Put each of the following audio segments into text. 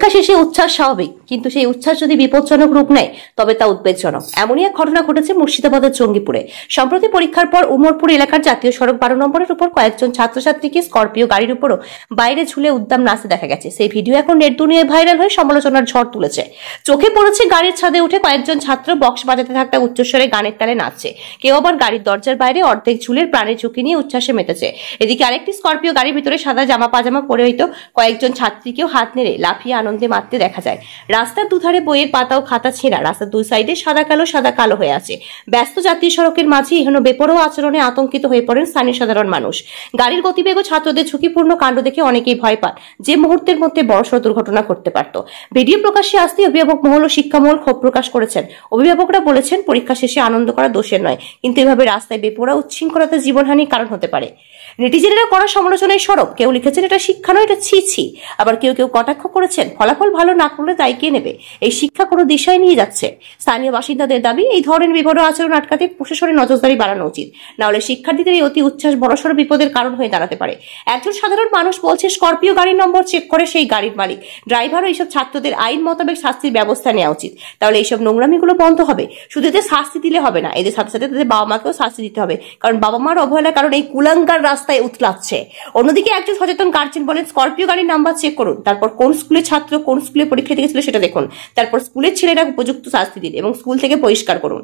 পরীক্ষা শেষে উচ্ছ্বাস স্বাভাবিক, কিন্তু সেই উচ্ছ্বাস যদি বিপজ্জনক রূপ নেয় তবে তা উদ্বেগজনক। এমনই এক ঘটনা ঘটেছে মুর্শিদাবাদের জঙ্গিপুরে। সম্প্রতি পরীক্ষার পর উমরপুর এলাকার জাতীয় সড়ক 12 নম্বরের উপর কয়েকজন ছাত্রছাত্রীকে স্করপিও গাড়ির উপরও বাইরে ঝুলে উদ্দাম নাচতে দেখা গেছে। সেই ভিডিও এখন নেট দুনিয়ায় ভাইরাল হয়ে সমালোচনার ঝড় তুলেছে। চোখে পড়েছে গাড়ির ছাদে উঠে কয়েকজন ছাত্র বক্স বাজাতে থাকা উচ্চস্বরে গানের তালে নাচছে। কেউ আবার গাড়ির দরজার বাইরে অর্ধেক ঝুলের প্রাণের ঝুঁকি নিয়ে উচ্ছ্বাসে মেতেছে। এদিকে আরেকটি স্করপিও গাড়ির ভিতরে সাদা জামা পাজামা পরে হয়তো কয়েকজন ছাত্রীকেও হাত নেড়ে লাফিয়ে আনন্দে মারতে দেখা যায়। রাস্তার দুধারে বইয়ের পাতা ও খাতা ছেঁড়া, রাস্তার দুই সাইডে সাদা কালো হয়ে আছে। ব্যস্ত জাতীয় সড়কের মাঝে এহেন বেপরোয়া আচরণে আতঙ্কিত হয়ে পড়েন স্থানীয় সাধারণ মানুষ। গাড়ির গতিবেগ ও ছাত্রদের ঝুঁকিপূর্ণ কাণ্ড দেখে অনেকেই ভয় পান যে মুহূর্তের মধ্যে বড়সড় দুর্ঘটনা ঘটতে পারত। ভিডিও প্রকাশ্যে আসতে অভিভাবক মহল ও শিক্ষা মহল ক্ষোভ প্রকাশ করেছেন। অভিভাবকরা বলেছেন, পরীক্ষা শেষে আনন্দ করা দোষের নয়, কিন্তু এভাবে রাস্তায় বেপরোয়া উচ্ছৃঙ্খলতা জীবনহানির কারণ হতে পারে। নেটিজেনেরা করা সমালোচনায় সরব। কেউ লিখেছেন এটা শিক্ষা নয়, এটা ছি। আবার কেউ কটাক্ষ করেছেন ফলাফল ভালো না করলে দায় কে নেবে, এই শিক্ষা কোনো দিশায় নিয়ে যাচ্ছে। স্থানীয় বাসিন্দাদের দাবি, এই ধরনের বেপরোয়া আচরণ আটকাতে প্রশাসনের নজরদারি বাড়ানো উচিত, না হলে শিক্ষার্থীদের এই অতি উচ্ছ্বাস বড়সড় বিপদের কারণ হয়ে দাঁড়াতে পারে। একজন সাধারণ মানুষ বলছে, স্করপিও গাড়ির নম্বর চেক করে সেই গাড়ির মালিক ড্রাইভারও এইসব ছাত্রদের আইন মোতাবেক শাস্তির ব্যবস্থা নেওয়া উচিত। তাহলে এইসব নোংরামিগুলো বন্ধ হবে। শুধু এদের শাস্তি দিলে হবে না, এদের সাথে সাথে তাদের বাবা মাকেও শাস্তি দিতে হবে, কারণ বাবা মার অবহেলার কারণে এই কুলাঙ্গার রাস্তায় উতলাচ্ছে। অন্যদিকে একজন সচেতন গার্জেন বলেন, স্করপিও গাড়ির নাম্বার চেক করুন, তারপর কোন স্কুলের ছাত্র কোন স্কুলে পরীক্ষা দিয়েছিল সেটা দেখুন, তারপর স্কুলের ছেলেরা উপযুক্ত শাস্তি দিন এবং স্কুল থেকে বহিষ্কার করুন।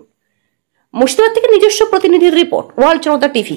মুর্শিদাবাদ থেকে নিজস্ব প্রতিনিধির রিপোর্ট, ওয়ার্ল্ড জনতা টিভি।